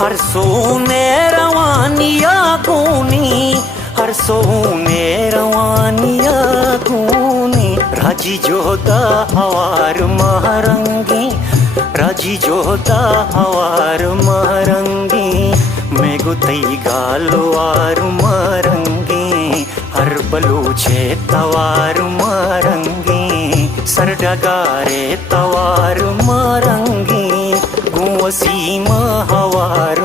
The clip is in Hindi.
हरसोने रवानिया गुनी, हरसोने रवानिया गुनी। राजी जोता हवार महरंगी, राजी जोता हवार महरंगी। मैं गुतई गालवार महरंगी, हर बलू छे तवार महरंगी। सरडगारे तवार महरंगी, गुवसी हवार